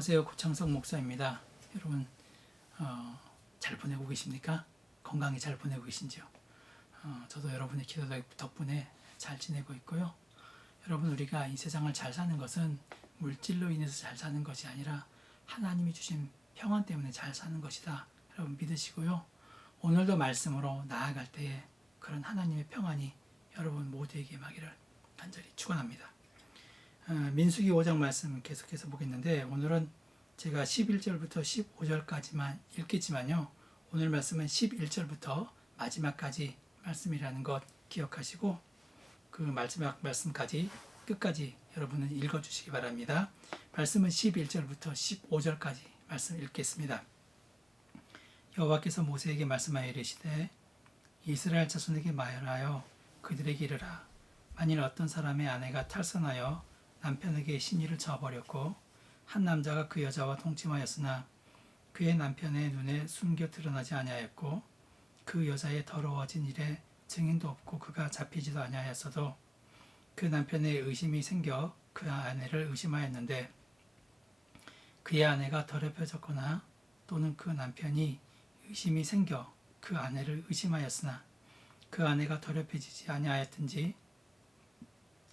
안녕하세요. 고창석 목사입니다. 여러분 잘 보내고 계십니까? 건강히 잘 보내고 계신지요? 저도 여러분의 기도 덕분에 잘 지내고 있고요. 여러분, 우리가 이 세상을 잘 사는 것은 물질로 인해서 잘 사는 것이 아니라 하나님이 주신 평안 때문에 잘 사는 것이다. 여러분 믿으시고요. 오늘도 말씀으로 나아갈 때에 그런 하나님의 평안이 여러분 모두에게 임하기를 간절히 축원합니다. 민수기 5장 말씀 계속해서 보겠는데, 오늘은 제가 11절부터 15절까지만 읽겠지만요, 오늘 말씀은 11절부터 마지막까지 말씀이라는 것 기억하시고 그 마지막 말씀까지 끝까지 여러분은 읽어주시기 바랍니다. 말씀은 11절부터 15절까지 말씀 읽겠습니다. 여호와께서 모세에게 말씀하여 이르시되, 이스라엘 자손에게 말하여 그들에게 이르라. 만일 어떤 사람의 아내가 탈선하여 남편에게 신의를 저버렸고 한 남자가 그 여자와 동침하였으나 그의 남편의 눈에 숨겨 드러나지 아니하였고 그 여자의 더러워진 일에 증인도 없고 그가 잡히지도 아니하였어도 그 남편의 의심이 생겨 그 아내를 의심하였는데 그의 아내가 더럽혀졌거나 또는 그 남편이 의심이 생겨 그 아내를 의심하였으나 그 아내가 더럽혀지지 아니하였든지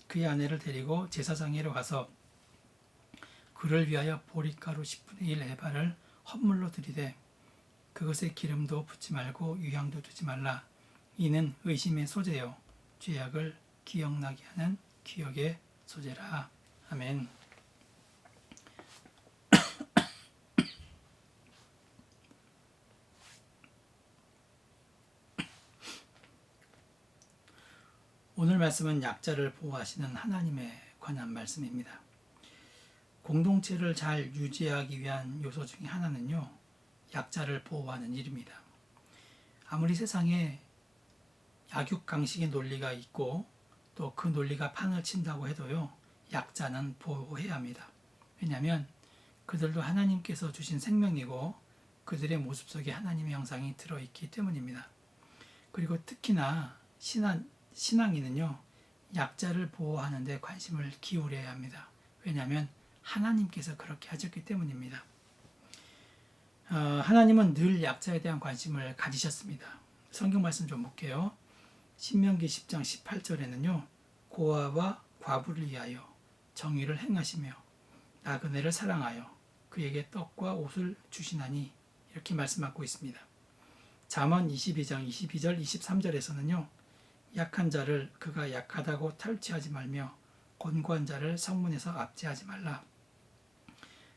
그의 아내를 데리고 제사장에로 가서 그를 위하여 보리가루 10분의 1 에바를 헌물로 드리되 그것에 기름도 붓지 말고 유향도 두지 말라. 이는 의심의 소재요 죄악을 기억나게 하는 기억의 소재라. 아멘. 오늘 말씀은 약자를 보호하시는 하나님에 관한 말씀입니다. 공동체를 잘 유지하기 위한 요소 중에 하나는요, 약자를 보호하는 일입니다. 아무리 세상에 약육강식의 논리가 있고 또 그 논리가 판을 친다고 해도요, 약자는 보호해야 합니다. 왜냐하면 그들도 하나님께서 주신 생명이고 그들의 모습 속에 하나님의 형상이 들어있기 때문입니다. 그리고 특히나 신앙인은요, 약자를 보호하는 데 관심을 기울여야 합니다. 왜냐하면 하나님께서 그렇게 하셨기 때문입니다. 하나님은 늘 약자에 대한 관심을 가지셨습니다. 성경 말씀 좀 볼게요. 신명기 10장 18절에는요, 고아와 과부를 위하여 정의를 행하시며 나그네를 사랑하여 그에게 떡과 옷을 주시나니, 이렇게 말씀하고 있습니다. 잠언 22장 22절 23절에서는요, 약한 자를 그가 약하다고 탈취하지 말며 곤고한 자를 성문에서 압제하지 말라.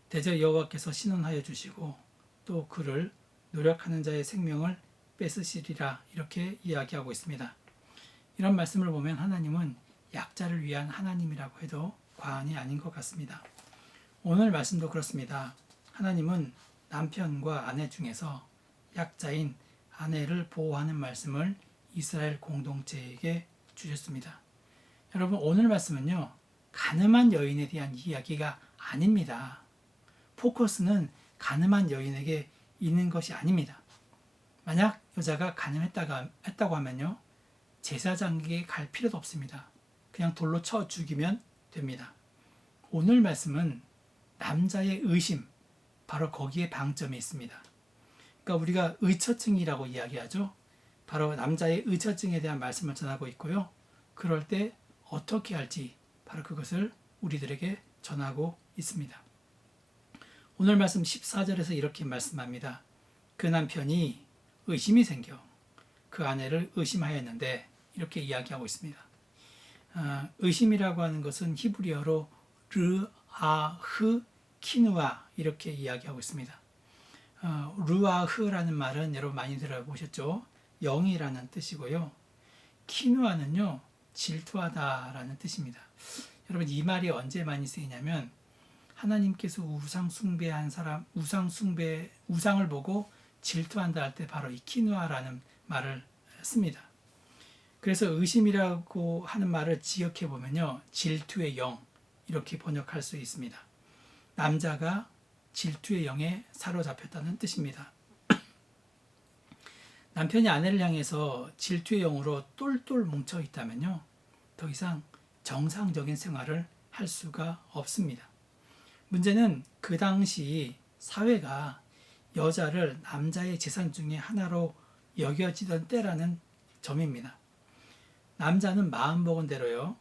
대저 여호와께서 신원하여 주시고 또 그를 노력하는 자의 생명을 뺏으시리라. 이렇게 이야기하고 있습니다. 이런 말씀을 보면 하나님은 약자를 위한 하나님이라고 해도 과언이 아닌 것 같습니다. 오늘 말씀도 그렇습니다. 하나님은 남편과 아내 중에서 약자인 아내를 보호하는 말씀을 이스라엘 공동체에게 주셨습니다. 여러분, 오늘 말씀은요, 가늠한 여인에 대한 이야기가 아닙니다. 포커스는 가늠한 여인에게 있는 것이 아닙니다. 만약 여자가 가늠했다고 하면요, 제사장에게 갈 필요도 없습니다. 그냥 돌로 쳐 죽이면 됩니다. 오늘 말씀은 남자의 의심, 바로 거기에 방점이 있습니다. 그러니까 우리가 의처증이라고 이야기하죠. 바로 남자의 의처증에 대한 말씀을 전하고 있고요. 그럴 때 어떻게 할지 바로 그것을 우리들에게 전하고 있습니다. 오늘 말씀 14절에서 이렇게 말씀합니다. 그 남편이 의심이 생겨 그 아내를 의심하였는데, 이렇게 이야기하고 있습니다. 의심이라고 하는 것은 히브리어로 르아흐 키누아, 이렇게 이야기하고 있습니다. 르아흐라는 말은 여러분 많이 들어보셨죠? 영이라는 뜻이고요. 키누아는요, 질투하다라는 뜻입니다. 여러분, 이 말이 언제 많이 쓰이냐면 하나님께서 우상을 보고 질투한다 할 때 바로 이 키누아라는 말을 씁니다. 그래서 의심이라고 하는 말을 지역해 보면요, 질투의 영, 이렇게 번역할 수 있습니다. 남자가 질투의 영에 사로잡혔다는 뜻입니다. 남편이 아내를 향해서 질투의 영으로 똘똘 뭉쳐 있다면요, 더 이상 정상적인 생활을 할 수가 없습니다. 문제는 그 당시 사회가 여자를 남자의 재산 중에 하나로 여겨지던 때라는 점입니다. 남자는 마음먹은 대로요.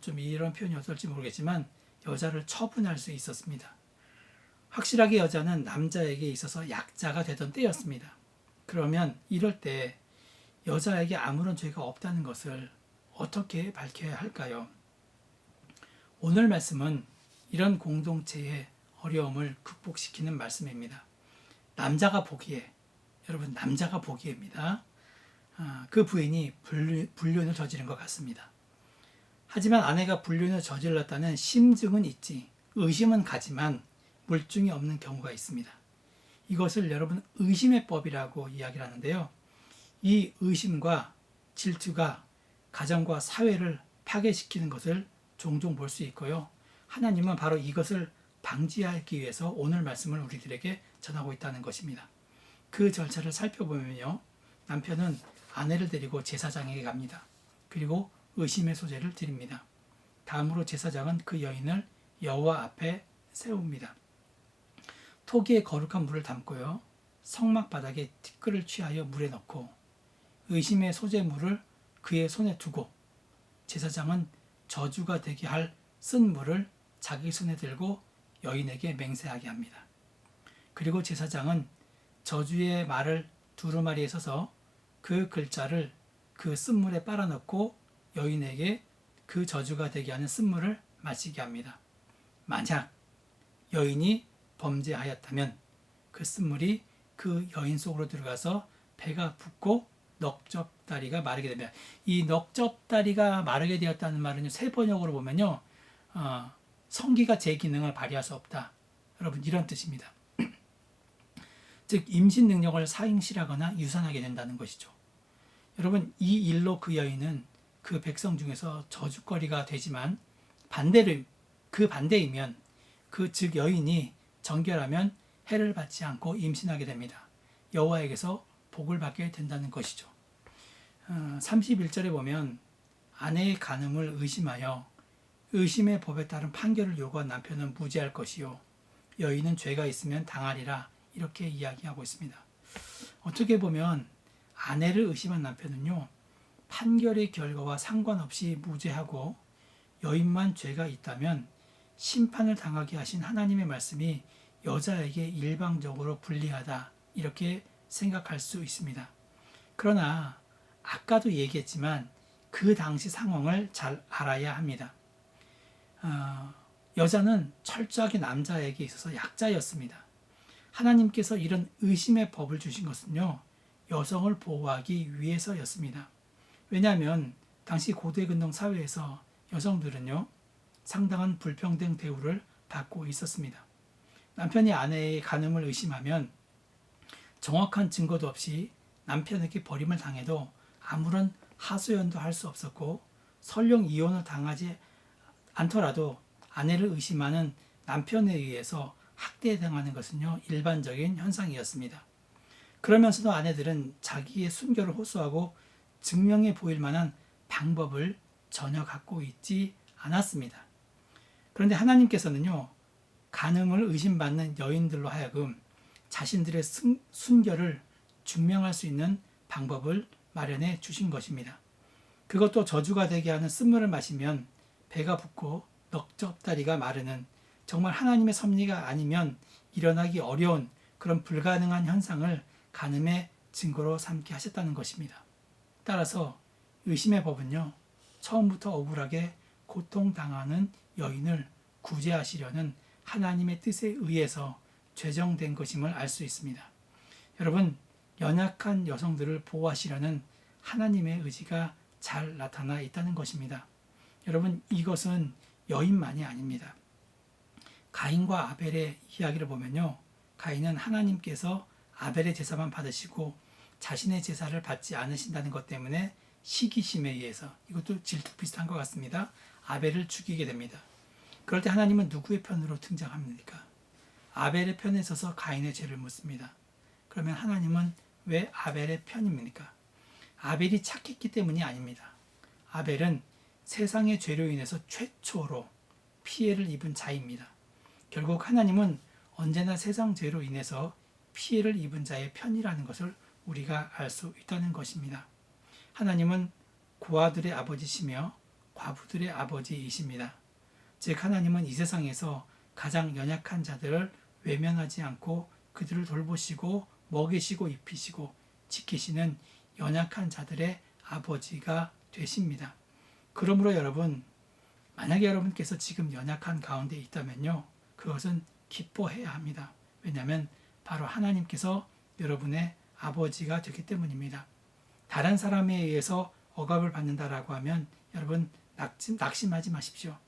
좀 이런 표현이 어떨지 모르겠지만 여자를 처분할 수 있었습니다. 확실하게 여자는 남자에게 있어서 약자가 되던 때였습니다. 그러면 이럴 때 여자에게 아무런 죄가 없다는 것을 어떻게 밝혀야 할까요? 오늘 말씀은 이런 공동체의 어려움을 극복시키는 말씀입니다. 남자가 보기에, 여러분 남자가 보기에입니다. 그 부인이 불륜을 저지른 것 같습니다. 하지만 아내가 불륜을 저질렀다는 심증은 있지, 의심은 가지만 물증이 없는 경우가 있습니다. 이것을 여러분 의심의 법이라고 이야기를 하는데요. 이 의심과 질투가 가정과 사회를 파괴시키는 것을 종종 볼 수 있고요. 하나님은 바로 이것을 방지하기 위해서 오늘 말씀을 우리들에게 전하고 있다는 것입니다. 그 절차를 살펴보면요. 남편은 아내를 데리고 제사장에게 갑니다. 그리고 의심의 소재를 드립니다. 다음으로 제사장은 그 여인을 여호와 앞에 세웁니다. 토기에 거룩한 물을 담고요. 성막 바닥에 티끌을 취하여 물에 넣고 의심의 소재물을 그의 손에 두고 제사장은 저주가 되게 할 쓴 물을 자기 손에 들고 여인에게 맹세하게 합니다. 그리고 제사장은 저주의 말을 두루마리에 서서 그 글자를 그 쓴물에 빨아넣고 여인에게 그 저주가 되게 하는 쓴물을 마시게 합니다. 만약 여인이 범죄하였다면 그 쓴물이 그 여인 속으로 들어가서 배가 붓고 넉적다리가 마르게 됩니다. 이 넉적다리가 마르게 되었다는 말은 세번역으로 보면요. 성기가 제 기능을 발휘할 수 없다. 여러분 이런 뜻입니다. 즉 임신 능력을 상실하거나 유산하게 된다는 것이죠. 여러분 이 일로 그 여인은 그 백성 중에서 저주거리가 되지만 반대로 그 반대이면 즉 여인이 정결하면 해를 받지 않고 임신하게 됩니다. 여호와에게서 복을 받게 된다는 것이죠. 31절에 보면 아내의 간음을 의심하여 의심의 법에 따른 판결을 요구한 남편은 무죄할 것이요 여인은 죄가 있으면 당하리라 이렇게 이야기하고 있습니다. 어떻게 보면 아내를 의심한 남편은요 판결의 결과와 상관없이 무죄하고 여인만 죄가 있다면 심판을 당하게 하신 하나님의 말씀이 여자에게 일방적으로 불리하다 이렇게 생각할 수 있습니다. 그러나 아까도 얘기했지만 그 당시 상황을 잘 알아야 합니다. 여자는 철저하게 남자에게 있어서 약자였습니다. 하나님께서 이런 의심의 법을 주신 것은요 여성을 보호하기 위해서였습니다. 왜냐하면 당시 고대 근동 사회에서 여성들은요 상당한 불평등 대우를 받고 있었습니다. 남편이 아내의 간음을 의심하면 정확한 증거도 없이 남편에게 버림을 당해도 아무런 하소연도 할 수 없었고 설령 이혼을 당하지 않더라도 아내를 의심하는 남편에 의해서 학대당하는 것은요 일반적인 현상이었습니다. 그러면서도 아내들은 자기의 순결을 호소하고 증명해 보일 만한 방법을 전혀 갖고 있지 않았습니다. 그런데 하나님께서는요 간음을 의심받는 여인들로 하여금 자신들의 순결을 증명할 수 있는 방법을 마련해 주신 것입니다. 그것도 저주가 되게 하는 쓴물을 마시면 배가 붓고 넉적다리가 마르는 정말 하나님의 섭리가 아니면 일어나기 어려운 그런 불가능한 현상을 간음의 증거로 삼게 하셨다는 것입니다. 따라서 의심의 법은요 처음부터 억울하게 고통당하는 여인을 구제하시려는 하나님의 뜻에 의해서 죄정된 것임을 알 수 있습니다. 여러분 연약한 여성들을 보호하시려는 하나님의 의지가 잘 나타나 있다는 것입니다. 여러분 이것은 여인만이 아닙니다. 가인과 아벨의 이야기를 보면요 가인은 하나님께서 아벨의 제사만 받으시고 자신의 제사를 받지 않으신다는 것 때문에 시기심에 의해서 이것도 질투 비슷한 것 같습니다. 아벨을 죽이게 됩니다. 그럴 때 하나님은 누구의 편으로 등장합니까? 아벨의 편에 서서 가인의 죄를 묻습니다. 그러면 하나님은 왜 아벨의 편입니까? 아벨이 착했기 때문이 아닙니다. 아벨은 세상의 죄로 인해서 최초로 피해를 입은 자입니다. 결국 하나님은 언제나 세상 죄로 인해서 피해를 입은 자의 편이라는 것을 우리가 알 수 있다는 것입니다. 하나님은 고아들의 아버지시며 과부들의 아버지이십니다. 즉 하나님은 이 세상에서 가장 연약한 자들을 외면하지 않고 그들을 돌보시고 먹이시고 입히시고 지키시는 연약한 자들의 아버지가 되십니다. 그러므로 여러분, 만약에 여러분께서 지금 연약한 가운데 있다면요, 그것은 기뻐해야 합니다. 왜냐하면 바로 하나님께서 여러분의 아버지가 되기 때문입니다. 다른 사람에 의해서 억압을 받는다라고 하면 여러분 낙심하지 마십시오.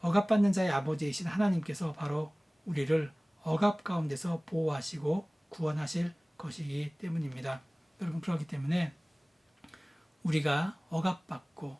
억압받는 자의 아버지이신 하나님께서 바로 우리를 억압 가운데서 보호하시고 구원하실 것이기 때문입니다. 여러분, 그렇기 때문에 우리가 억압받고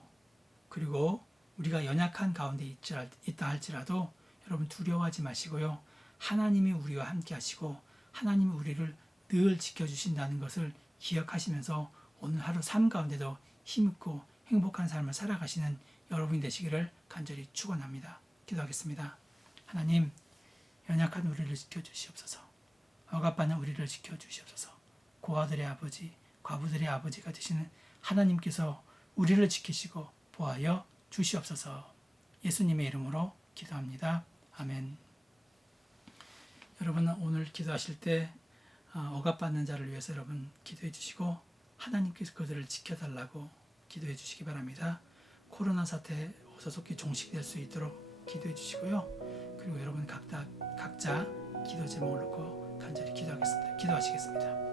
그리고 우리가 연약한 가운데 있다 할지라도 여러분 두려워하지 마시고요. 하나님이 우리와 함께 하시고 하나님이 우리를 늘 지켜주신다는 것을 기억하시면서 오늘 하루 삶 가운데도 힘있고 행복한 삶을 살아가시는 여러분이 되시기를 간절히 축원합니다. 기도하겠습니다. 하나님, 연약한 우리를 지켜주시옵소서. 억압받는 우리를 지켜주시옵소서. 고아들의 아버지, 과부들의 아버지가 되시는 하나님께서 우리를 지키시고 보호하여 주시옵소서. 예수님의 이름으로 기도합니다. 아멘. 여러분, 오늘 기도하실 때 억압받는 자를 위해서 여러분 기도해 주시고 하나님께서 그들을 지켜달라고 기도해 주시기 바랍니다. 코로나 사태 어서속히 종식될 수 있도록 기도해 주시고요. 그리고 여러분 각자 기도 제목을 놓고 간절히 기도하시겠습니다.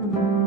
감사합니다.